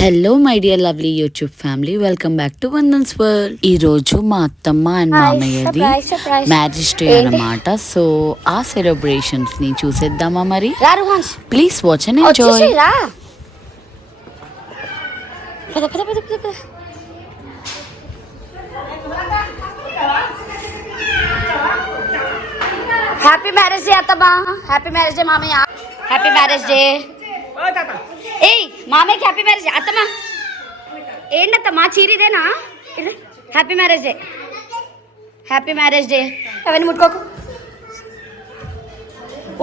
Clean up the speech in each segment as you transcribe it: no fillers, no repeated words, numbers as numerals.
Hello my dear lovely YouTube family, welcome back to Vandan's world. ఈ రోజు మా అత్తమ్మ అండ్ మామయ్యది మ్యారేజ్ డే అన్నమాట. సో ఆ సెలబ్రేషన్స్ ని చూసేద్దామా మరి? Please watch and enjoy. Happy marriage day అత్తమ్మ, హ్యాపీ మ్యారేజ్ డే మామయ్య, హ్యాపీ మ్యారేజ్ డే. ఏయ్ మామయ్యకి హ్యాపీ మ్యారేజ్ డే. అత్తమ్మ ఏంటత్తమ్మా చీరిదేనా? Happy marriage day, happy marriage day. అవన్నీ ముట్టుకోకు.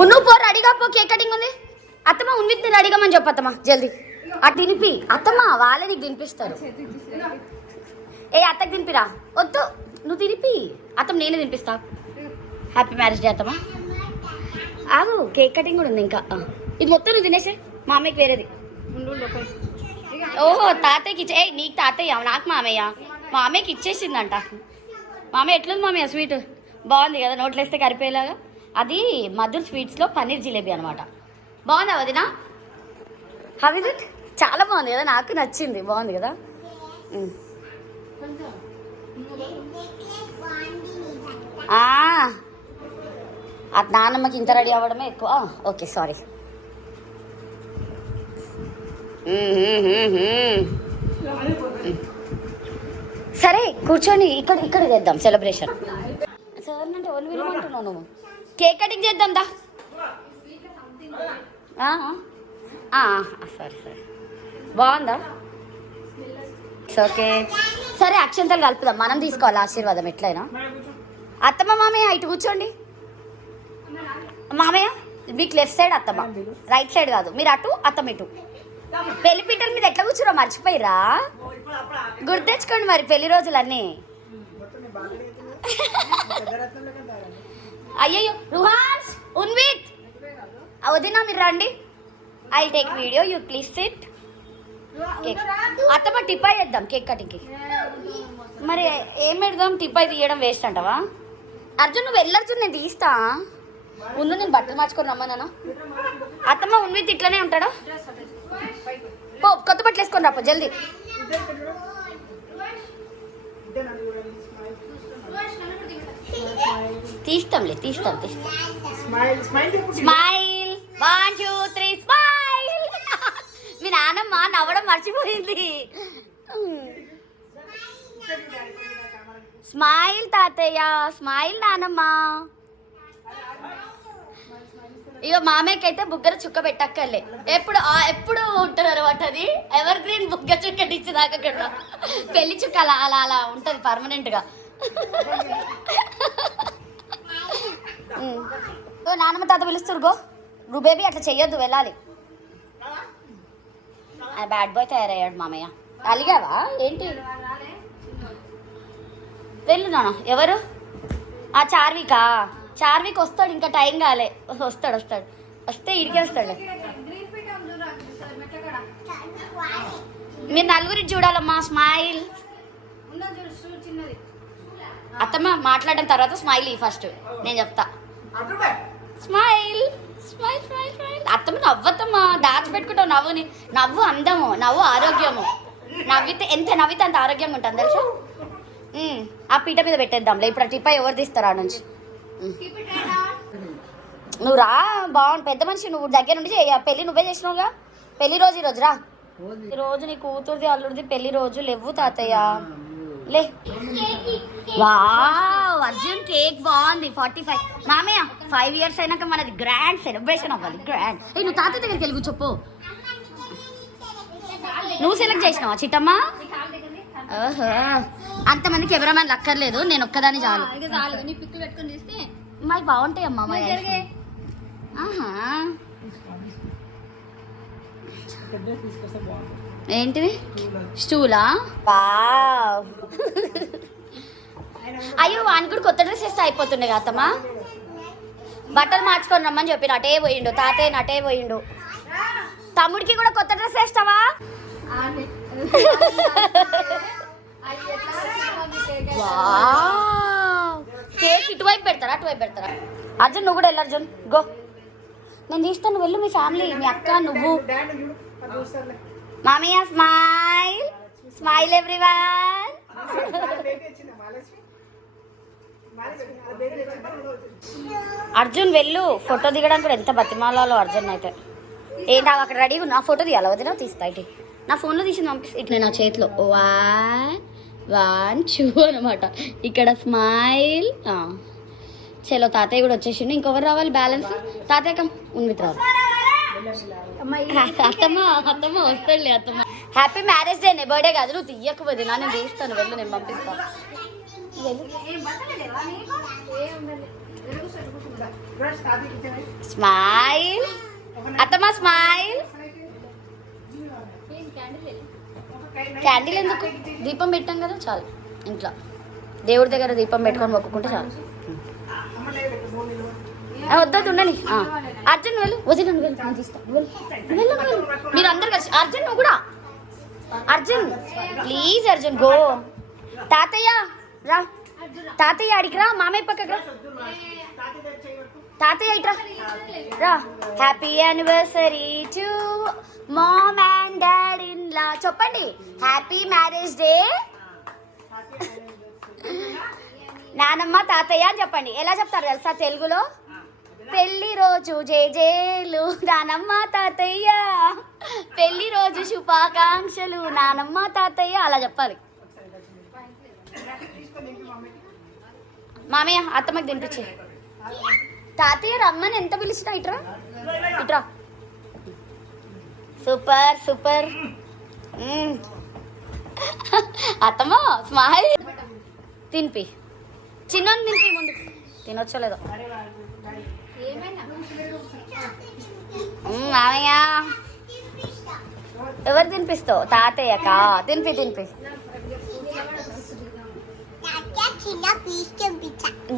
ఉన్ను పో, రెడీగా పో, కేక్ కటింగ్ ఉంది. అత్తమ్మ ఉన్నిద్ది రెడీగా మని చెప్పు అత్తమ్మ, జల్దీ. అటు తినిపి అత్తమ్మ, వాళ్ళే నీకు తినిపిస్తారు. ఏ అత్తకి తినిపిరా. వద్దు నువ్వు తినిపి అత్తమ్మ, నేనే తినిపిస్తా. హ్యాపీ మ్యారేజ్ డే అత్తమ్మ. ఆగు, కేక్ కటింగ్ కూడా ఉంది ఇంకా. ఇది మొత్తం నువ్వు తినేసే, మా అమ్మకి వేరేది. ఓహో తాతయ్యకి ఇచ్చే. నీకు తాతయ్య, నాకు మామయ్య. మా అమ్మకి ఇచ్చేసిందంట. మామయ్య ఎట్లుంది మామయ్య? స్వీట్ బాగుంది కదా, నోట్లు వేస్తే కరిపోయేలాగా. అది మధుర్ స్వీట్స్లో పన్నీర్ జిలేబీ అనమాట. బాగుందా వదినా? How is it? చాలా బాగుంది కదా, నాకు నచ్చింది. బాగుంది కదా. అది నాన్నమ్మకి ఇంత రెడీ అవ్వడమే ఎక్కువ. Okay sorry. సరే కూర్చొని ఇక్కడ చేద్దాం సెలబ్రేషన్. సార్ అంటే ఓన్ విలువంటున్నావు నువ్వు. కేక్ కటింగ్ చేద్దాం దా. సరే సరే, బాగుందా? ఓకే సరే, అక్షంతలు కలుపుదాం. మనం తీసుకోవాలి ఆశీర్వాదం ఎట్లయినా. అత్తమ్మ మామయ్య ఇటు కూర్చోండి. మామయ్య మీకు లెఫ్ట్ సైడ్, అత్తమ్మ రైట్ సైడ్ కాదు. మీరు అటు, అత్తమ్మ ఇటు. పెళ్లి పీటల మీద ఎట్లా కూర్చోరో మర్చిపోయిరా? గుర్తు తెచ్చుకోండి మరి పెళ్లి రోజులన్నీ. అయ్యయ్యో రుహాన్స్, ఉన్విత్, వదినా మీరు రండి. I take video, you please SIT. Cake అత్తమ్మ టిప్పా చేద్దాం కేక్ కటింగ్కి. మరి ఏం పెడదాం? టిప్పా తీయడం వేస్ట్ అంటావా? అర్జున్ నువ్వు వెళ్ళర్జున్, నేను తీస్తా. ముందు నేను బట్టలు మార్చుకొని రమ్మన్నా. అత్తమ్మ ఉన్విత్ ఇట్లనే ఉంటాడా? పో కొత్త బట్టలు వేసుకొని రాపో జల్దీ. తీస్తాంలే, తీస్తాం. Smile 1 2 3 smile. మీ నాన్నమ్మ నవ్వడం మర్చిపోయింది. స్మైల్ తాతయ్య, స్మైల్ నానమ్మ. ఇక మామయ్యకి అయితే బుగ్గర చుక్క పెట్టక్కర్లే. ఎప్పుడు ఉంటుంది అనమాట. అది ఎవర్ గ్రీన్ బుగ్గ చుక్క ఇచ్చేదాకా కూడా పెళ్లి చుక్క అలా అలా అలా ఉంటుంది పర్మనెంట్గా. నానమ్మ తాత పిలుస్తారు. గో బేబీ, అట్లా చెయ్యొద్దు, వెళ్ళాలి. బ్యాడ్ బాయ్ తయారయ్యాడు మామయ్య. అలిగావా ఏంటి? వెళ్ళు నాన్న. ఎవరు? చార్వికా? చార్విక్ వస్తాడు, ఇంకా టైం కాలే. వస్తాడు వస్తే ఇడికే వస్తాడు. మీరు నలుగురి చూడాలమ్మా. స్మైల్. అత్తమ్మ మాట్లాడిన తర్వాత స్మైల్ ఫస్ట్ నేను చెప్తా. Smile smile smile smile. అత్తమ్మ నవ్వత్తమ్మా, దాచిపెట్టుకుంటావు నవ్వుని. నవ్వు అందము, నవ్వు ఆరోగ్యము. ఎంత నవ్వితే అంత ఆరోగ్యంగా ఉంటుంది తెలుసా. ఆ పీట మీద పెట్టేద్దాంలే. ఇప్పుడు ఆ టిప్ప ఎవరు తీస్తారా నుంచి? నువ్వు రా, బాగుంది. పెద్ద మనిషి నువ్వు, దగ్గర నుండి పెళ్ళి నువ్వే చేసినావుగా. పెళ్లి రోజు ఈరోజు రా. ఈరోజు నీ కూతురుది అల్లుడిది పెళ్లి రోజు. లేవు తాతయ్య లే. వావ్ అర్జున్ కేక్ బాగుంది. 45 మామయ్య 5 years అయినాక మనది గ్రాండ్ సెలబ్రేషన్ అవ్వాలి. గ్రాండ్. నువ్వు తాతయ్య దగ్గరికి వెళ్ళి కూర్చోపో. నువ్వు సెలెక్ట్ చేసినావా చిట్టమ్మ? ఓహో, అంతమంది కెమెరామెన్ అక్కర్లేదు, నేను ఒక్కదాన్ని చాలు. మాకు బాగుంటాయి అమ్మా. ఏంటిది? స్టూలా? అయ్యో వానికి కూడా కొత్త డ్రెస్ వేస్తే అయిపోతుండే కదా అత్తమ్మా. బట్టలు మార్చుకొని రమ్మని చెప్పి అటే పోయిండు. తాతయ్య అటే పోయిండు. తమ్ముడికి కూడా కొత్త డ్రెస్ వేస్తావా? కేక్ ఇటువైపు పెడతారా అటువైపు పెడతారా? అర్జున్ నువ్వు కూడా వెళ్ళి. అర్జున్ గో, నేను తీస్తాను. వెళ్ళు, మీ ఫ్యామిలీ, మీ అక్క, నువ్వు. మామయ్య స్మైల్ స్మైల్ ఎవ్రీవన్. అర్జున్ వెళ్ళు, ఫోటో దిగడానికి కూడా ఎంత బతిమాలలో అర్జున్ అయితే. ఏంటి అక్కడ రెడీగా ఉన్నా, ఫోటో తీయాలి వదినా, తీస్తా ఇటు. నా ఫోన్లో తీసింది పంపిస్తా. ఇట్లా నా చేతిలో 1 1 2 అనమాట. ఇక్కడ స్మైల్. చలో తాతయ్య కూడా వచ్చేసిండు. ఇంకొకరు రావాలి బ్యాలెన్స్. తాతయ్య కమ్ ఉంది రాదు. అత్తమ్మ అత్తమ్మ వస్తాడులే అత్తమ్మ. Happy marriage day. నే బర్త్డే కాదు, నువ్వు తీయకపోతే నేను తీస్తాను. వెళ్ళు, నేను పంపిస్తాను. స్మైల్ అత్తమ్మ స్మైల్. క్యాండిల్ ఎందుకు? దీపం పెట్టాం కదా చాలు. ఇంట్లో దేవుడి దగ్గర దీపం పెట్టుకొని మొక్కుకుంటే చాలు. వద్దొద్దు ఉండాలి. అర్జున్ వెళ్ళు, వదిలి వెళ్ళు, నేను తీస్తాను. వెళ్ళు మీరు అందరు కలిసి. అర్జున్ నువ్వు కూడా. Arjun please Arjun go. తాతయ్య రా, తాతయ్య అడిగి రా, మామయ్య పక్కకు రా. తాతయ్య ఇట్రా రా. Happy anniversary to mom and dad in law. చెప్పండి హ్యాపీ మ్యారేజ్ డే నానమ్మ తాతయ్య అని చెప్పండి. ఎలా చెప్తారు తెలుసా తెలుగులో? పెళ్లి రోజు జేజేలు నానమ్మ తాతయ్య, పెళ్లి రోజు శుభాకాంక్షలు నానమ్మ తాతయ్య, అలా చెప్పాలి. మామయ్య అత్తమ్మకి తినిపించే. తాతయ్య రమ్మని ఎంత పిలిచినా ఇట్రా ఇట్రా. Super super. అత్తమ్మ స్మైల్. తినిపి, చిన్న తినిపి, ముందు తినొచ్చో లేదో. మామయ్య ఎవరు తినిపిస్తావు? తాతయ్యకా? తినిపి తినిపి.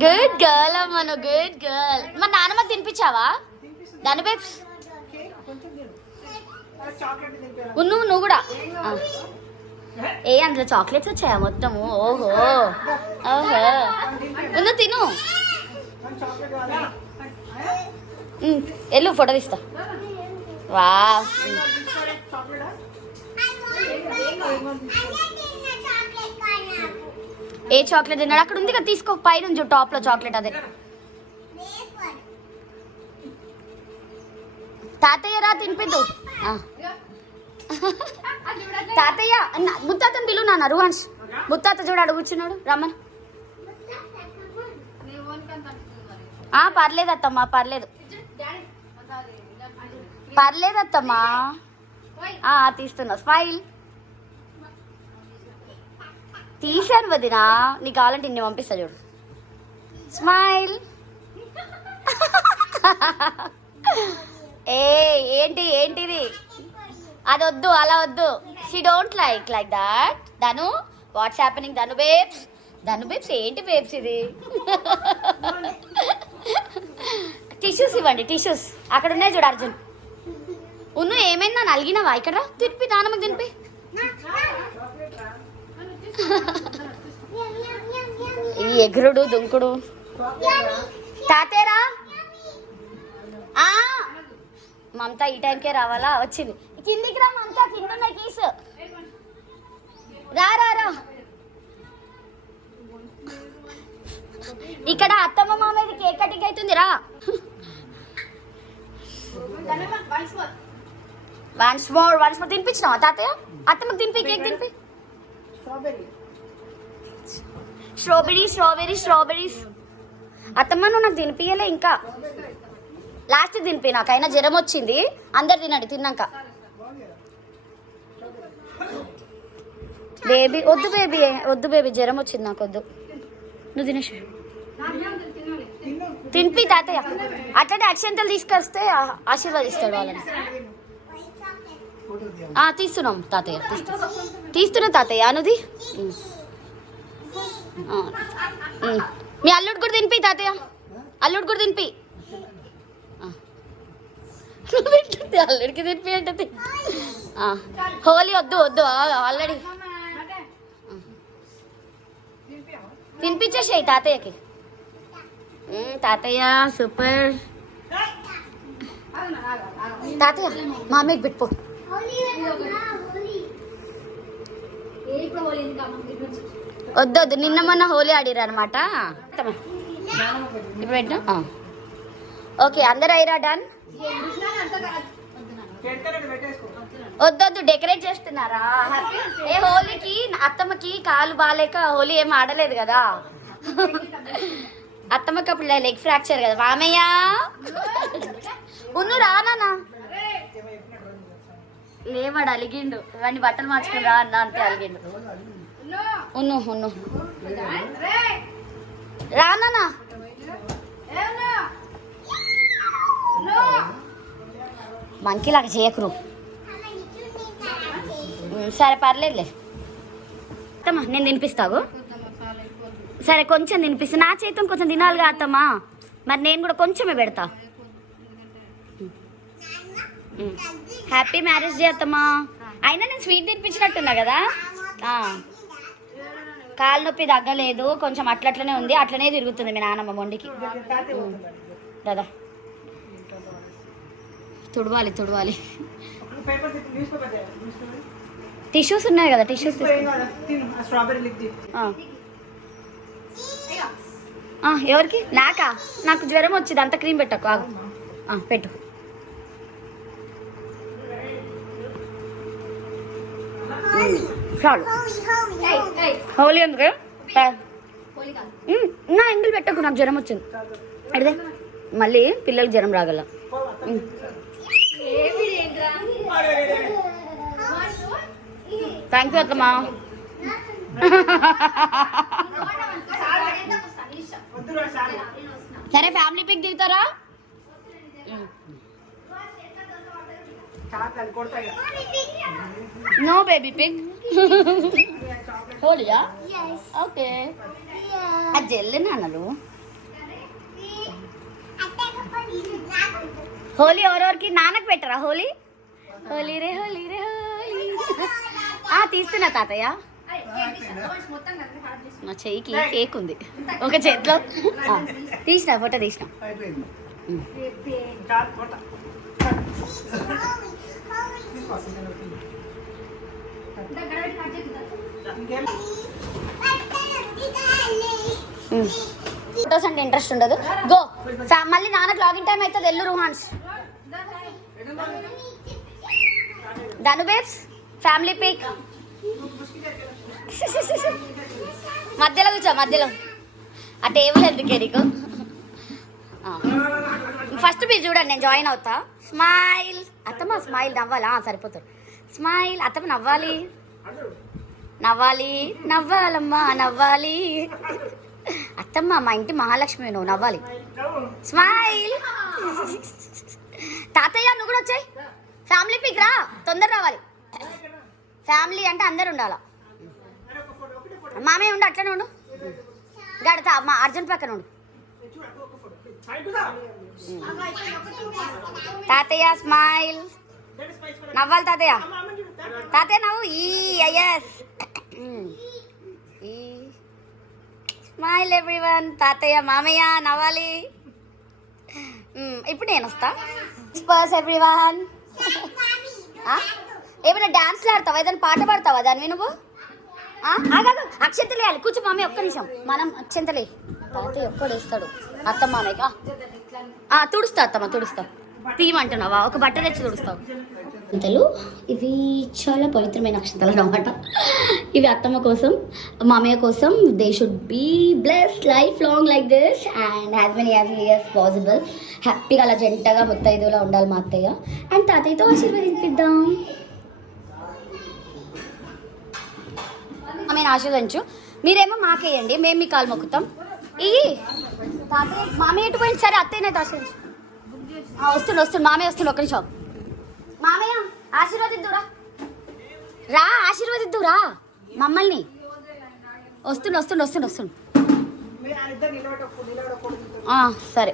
గుడ్ గర్ల్ అమ్మ, నువ్వు గుడ్ గర్ల్. మా నాన్నమ్మకి తినిపించావా? దాని బేబ్స్ నువ్వు కూడా. ఏ అందులో చాక్లెట్స్ వచ్చాయా మొత్తము? ఓహో ఓహో. నువ్వు తిను. వెళ్ళు, ఫోటో తీస్తా. వా ఏ చాక్లెట్ తిన్నాడు? అక్కడ ఉంది కదా, తీసుకో. పైన టాప్ లో చాక్లెట్ అదే. తాతయ్య రా తినిపిద్దు. తాతయ్య ముత్తాతను పిలువు నాన్న. రువాన్స్ ముత్తాత చూడు అడుగుచున్నాడు, రమ్మను. పర్లేదు అత్తమ్మా, పర్లేదు పర్లేదు అత్తమ్మా. తీస్తున్నా. స్మైల్ తీసాను వదినా, నీకు కావాలంటే ఇన్ని పంపిస్తా చూడు. స్మైల్. ఏ ఏంటి ఏంటిది? అది వద్దు, అలా వద్దు. She don't like that. Dhanu what's happening? Dhanu babes, Dhanu babes ఏంటి బేబ్స్ ఇది? టిష్యూస్ ఇవ్వండి, టిష్యూస్ అక్కడ ఉన్నాయి చూడు. అర్జున్ ఏమైందా? నలిగినవా? ఇక్కడ తినిపి, నాన్నమ్మకి తినిపి. ఈ ఎగురుడు దుంకుడు. తాతేరా మమత ఈ టైంకే రావాలా? వచ్చింది. కిందికి రా మమత, కింద ఉన్నాయి కీస్. రా రా రా. ఇక్కడ అత్తమ్మ మామయ్యది కేక్ కటింగ్ అవుతుంది, రా. వన్స్ మోర్ తినిపించినావా తాతయ్య? అత్తమ్మకి తినిపి, కేక్ తినిపి. స్ట్రాబెరీస్. అత్తమ్మ నువ్వు నాకు తినిపియలే ఇంకా. లాస్ట్ తినిపి, నాకైనా జ్వరం వచ్చింది. అందరు తినండి తిన్నాక. బేబీ వద్దు బేబీ, జ్వరం వచ్చింది నాకు, వద్దు. నువ్వు తినేసి తినిపి తాతయ్య. అట్లనే అక్షంతలు తీసుకొస్తే ఆశీర్వాదిస్తాడు వాళ్ళని. తీస్తున్నాం తాతయ్య, తీస్తున్నా తాతయ్య. అనుది మీ అల్లుడు కూడా తినిపి తాతయ్య, అల్లుడు కూడా తినిపి. అల్లుడికి తినిపి అంటే హోలీ వద్దు ఆల్రెడీ తినిపించేసాయి తాతయ్యకి. తాతయ్య సూపర్. తాతయ్య మామయ్యకి పెట్టుకో. వద్దు నిన్న మొన్న హోలీ ఆడిరు అనమాట. ఇప్పుడు పెట్టినా ఓకే అందరు అయిరా డన్. వద్దొద్దు డెకరేట్ చేస్తున్నారా? హ్యాపీ ఏ హోలీకి అత్తమ్మకి కాలు బాగాలేక హోలీ ఏం ఆడలేదు కదా. అత్తమ్మకి అప్పుడు లెగ్ ఫ్రాక్చర్ కదా. మామయ్య ఉన్ను రానా లేవాడు అలిగిండు. ఇవన్నీ బట్టలు మార్చుకుని రా అన్న అంతే అలిగిండు. ఉన్ను ఉన్ను రానా మంకీలాగా చేయకురు. సరే పర్లేదులే అత్తమ్మా నేను తినిపిస్తావు. సరే కొంచెం తినిపిస్తా. నా చేతం కొంచెం తినాలిగా అత్తమ్మా. మరి నేను కూడా కొంచెమే పెడతా. హ్యాపీ మ్యారేజ్ డే అత్తమ్మా. అయినా నేను స్వీట్ తినిపించినట్టున్నా కదా. కాలు నొప్పి తగ్గలేదు, కొంచెం అట్లనే ఉంది. అట్లనే తిరుగుతుంది మీ నాన్నమ్మ మొండికి. దాదా తుడవాలి టిష్యూస్ ఉన్నాయి కదా. టిష్యూస్ ఎవరికి? నాకా? నాకు జ్వరం వచ్చింది. అంత క్రీమ్ పెట్టకు. ఆగు పెట్టు. చాలు హోలీ ఎందుకు నా ఎంగిల్ పెట్టకు. నాకు జ్వరం వచ్చింది. అడిదే మళ్ళీ పిల్లలకి జ్వరం రాగల. థ్యాంక్ యూ అత్తమ్మా. సరే ఫ్యామిలీ పిక్ దిగుతారా? No baby pic. హోలీయా? ఓకే. అది జల్లి నాన్నలు. హోలీ ఎవరెవరికి? నాన్నకు పెట్టరా హోలీ? హోలీ రే హోలీ రే హోలీ. తీస్తున్నా తాతయ్య. నా చెయ్యికి కేక్ ఉంది ఒక చేతిలో. తీసిన ఫోటో తీసిన. ఫోటోస్ అంటే ఇంట్రెస్ట్ ఉండదు. గో మళ్ళీ నాన్నకు లాగిన్ టైం అవుతుంది. ఎల్లు రుహాన్స్ ధను బేబ్స్ ఫ్యామిలీ పిక్. మధ్యలో కూర్చో మధ్యలో. ఆ టేబుల్ ఎందుకే నీకు? ఫస్ట్ మీరు చూడండి, నేను జాయిన్ అవుతా. స్మైల్ అత్తమ్మ. స్మైల్ నవ్వాలా? సరిపోతుంది. స్మైల్ అత్తమ్మ నవ్వాలి నవ్వాలమ్మా నవ్వాలి. అత్తమ్మ మా ఇంటి మహాలక్ష్మి, నువ్వు నవ్వాలి. స్మైల్. తాతయ్య నువ్వు కూడా వచ్చాయి. ఫ్యామిలీ పిక్ రా, తొందర రావాలి. ఫ్యామిలీ అంటే అందరు ఉండాలా. మామయ్య ఉండు, అట్లనే ఉండు. గడతా మా అర్జున్ పక్కన ఉండు. తాతయ్య స్మైల్ నవ్వాలి. తాతయ్య నవ్వు. Yes smile everyone. తాతయ్య మామయ్య నవ్వాలి. ఇప్పుడు నేను వస్తా. ఎవ్రీవన్. ఏమైనా డాన్స్లు ఆడతావా? ఏదైనా పాట పాడతావా దాన్ని నువ్వు? అక్షంతలు వేయాలి. కూర్చో మామయ్య ఒక్క నిమిషం. మనం అక్షంతలే. తాతయ్య ఒక్కడేస్తాడు. అత్తమ్మ మామయ్య తుడుస్తా. అత్తమ్మ తుడుస్తా. తీయమంటున్నావా? ఒక బట్ట తెచ్చి తుడుస్తావు. అక్షంతలు ఇవి చాలా పవిత్రమైన అక్షంతలు అన్నమాట. ఇవి అత్తమ్మ కోసం, మామయ్య కోసం. They should be blessed life long like this and as many years possible. హ్యాపీగా అలా జంటగా ముత్తైదులా ఉండాలి మా అత్తయ్య. అండ్ తాతయ్యతో ఆశీర్వదింపిద్దాం. ఆమెను ఆశీర్వదించు. మీరేమో మాకేయండి, మేము మీ కాలు మొక్కుతాం. ఈ తాతయ్య మామయ్య ఎటు పోయింది? సరే అత్తయ్యనైతే ఆశీర్వదించు. వస్తుంది మామయ్య వస్తుంది. ఒక్క నిమిషం. మామయ్య ఆశీర్వదిద్దురా. ఆశీర్వదిద్దురా మమ్మల్ని. వస్తుండు. సరే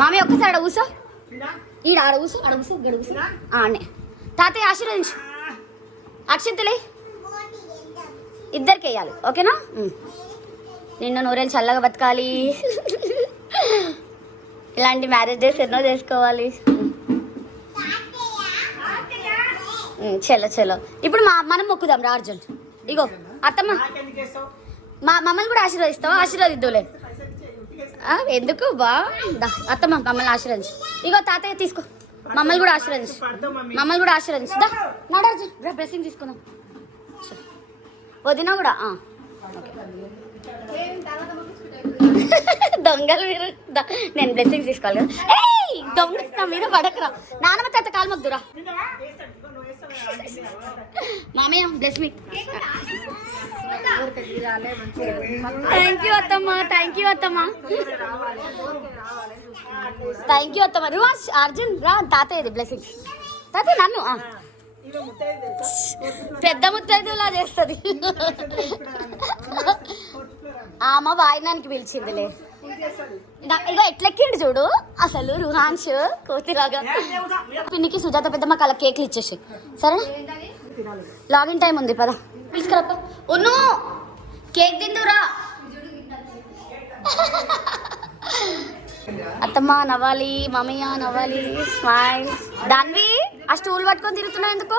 మామయ్య ఒక్కసారి ఆడ కూసో. ఆడ కూసో గడుగుసో. అన్నే తాతయ్య ఆశీర్వదించు. అక్షంతలే ఇద్దరికి వేయాలి. ఓకేనా? నిన్ను నూరేళ్ళు చల్లగా బతకాలి. ఇలాంటి మ్యారేజ్ డేస్ ఎన్నో చేసుకోవాలి. చలో ఇప్పుడు మనం మొక్కుదాం రా అర్జున్. ఇగో అత్తమ్మ మమ్మల్ని కూడా ఆశీర్వదిస్తావా? ఆశీర్వదిద్దులే. ఎందుకు బా అత్తమ్మ మమ్మల్ని ఆశీర్వదించు. ఇగో తాతయ్య తీసుకో, మమ్మల్ని కూడా ఆశీర్వదించు. మమ్మల్ని కూడా ఆశీర్వదించు. నడార్జు బ్లెస్సింగ్ తీసుకుందాం. వదినా కూడా దొంగలు మీరు. నేను బ్లెస్సింగ్ తీసుకోవాలి కదా. దొంగ నా మీద పడకరా. నానమ్మ తాత కాలు మొద్దురా. మామయ్య బ్లెస్ మీ. థ్యాంక్ యూ అత్తమ్మ, థ్యాంక్ యూ అత్తమ్మ, థ్యాంక్ యూ అత్తమ్మ. రువాస్ అర్జున్ రా తాతయ్యది బ్లెస్సింగ్స్. తాతయ్య నన్ను పెద్ద ముత్తైదులా చేస్తుంది. ఆమె వాయినానికి పిలిచిందిలే. ఇగో ఎట్లెక్కిండు చూడు అసలు రుహాన్ష్ కోతిరాగా. పిన్నికి సుజాత పెద్దమ్మ కల కేక్లు ఇచ్చేసి సరేనా? లాగిన్ టైం ఉంది పద. పిలుచుకురా ఉన్ను కేక్ తిందురా. అత్తమ్మ నవ్వాలి, మమ్మయ్య నవ్వాలి. స్మైల్. దాన్వి ఆ స్టూల్ పట్టుకొని తిరుగుతున్నావు ఎందుకు?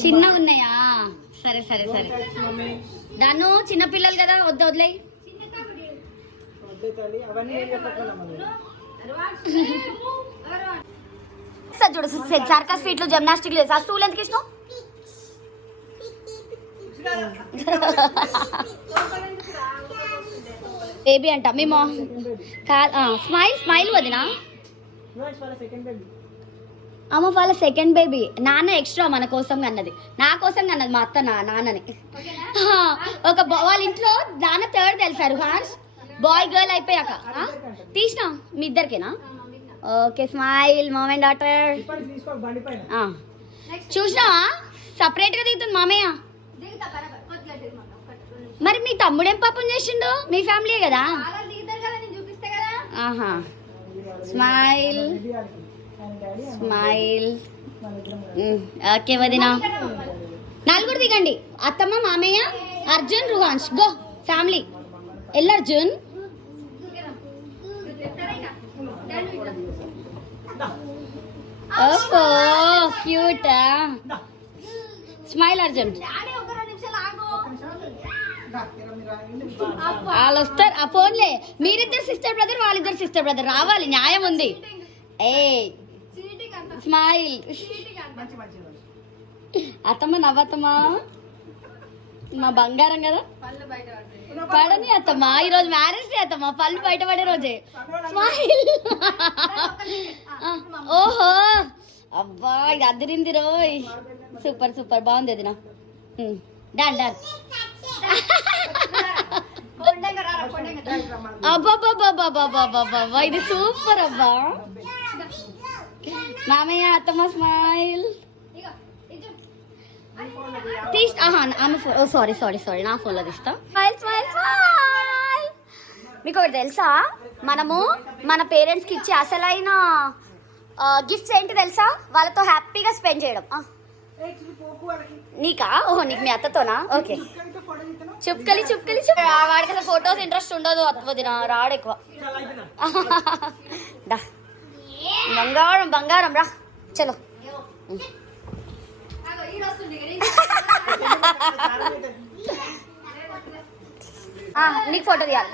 చిన్నగా ఉన్నాయా? సరే సరే సరే. దాన్ని చిన్న పిల్లలు కదా, వదిలేయి. చూడు సర్కస్ ఫీట్లు జిమ్నాస్టిక్ లేదు. ఆ స్టూల్ ఎందుకు ఇష్టం? బేబీ అంట మేము స్మైల్ స్మైల్ వదినా. అమ్మ వాళ్ళ సెకండ్ బేబీ. నాన్న ఎక్స్ట్రా మన కోసం అన్నది, నా కోసం అన్నది మా అత్త నాన్నని. ఒక వాళ్ళ ఇంట్లో నాన్న థర్డ్ తెలుసా రుహాన్స్? బాయ్ గర్ల్ అయిపోయాక తీసినా మీ ఇద్దరికేనా? Okay smile mom and daughter. చూసినావా సపరేట్గా దిగుతుంది మామయ్య. మరి మీ తమ్ముడు ఏం పాపం చేసిండు? మీ ఫ్యామిలీ కదా. ఆహా స్మైల్ స్మైల్. ఓకే వదినా. నలుగురు దిగండి. అత్తమ్మ మామయ్య అర్జున్ రుహాన్స్. Go family. ఎల్ అర్జున్. ఓహో క్యూట్. స్మైల్ అర్జున్. వాళ్ళు వస్తారు. ఆ ఫోన్లే మీరిద్దరు సిస్టర్ బ్రదర్, వాళ్ళిద్దరు సిస్టర్ బ్రదర్. రావాలి, న్యాయం ఉంది. A smile. అత్తమ్మ నవ్వత్తమ్మా, మా బంగారం కదా. పడని అత్తమ్మ, ఈరోజు మ్యారేజ్ డే అత్తమ్మ, పళ్ళు బయటపడే రోజే. స్మైల్. ఓహో అబ్బా ఇది అదిరింది రోయ్. సూపర్ సూపర్ బాగుంది అది. నా డన్ డన్. అబ్బాబ్బాబ్బాబ్బాబ్బా ఇది సూపర్ అబ్బా. మామయ్య అత్తమ్మ స్మైల్. సారీ సారీ సారీ నా ఫోన్లో తీస్తా. Smile smile smile. మీకు ఒకటి తెలుసా, మనము మన పేరెంట్స్కి ఇచ్చే అసలైన గిఫ్ట్స్ ఏంటి తెలుసా? వాళ్ళతో హ్యాపీగా స్పెండ్ చేయడం. నీకా? ఓహో నీకు మీ అత్తతోనా? ఓకే. చుక్కలి చుక్కలి వాడికి అసలు ఫొటోస్ ఇంట్రెస్ట్ ఉండదు. అత్తవదిన రాడు ఎక్కువ. దా బంగారం బంగారం రా చలో. నీకు ఫోటో తీయాలి.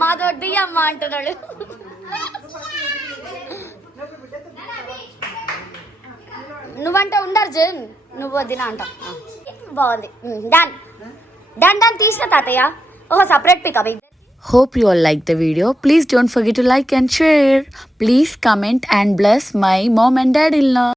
మా తోటి దియ్యమ్మ అంటున్నాడు. నువ్వంటే ఉండు అర్జున్, నువ్వు వద్దినా అంట. బాగుంది. Done done done. తీసిన తాతయ్య. ఓహో సపరేట్ పిక్ అవి. Hope you all like the video. Please don't forget to like and share. Please comment and bless my mom and dad-in-law.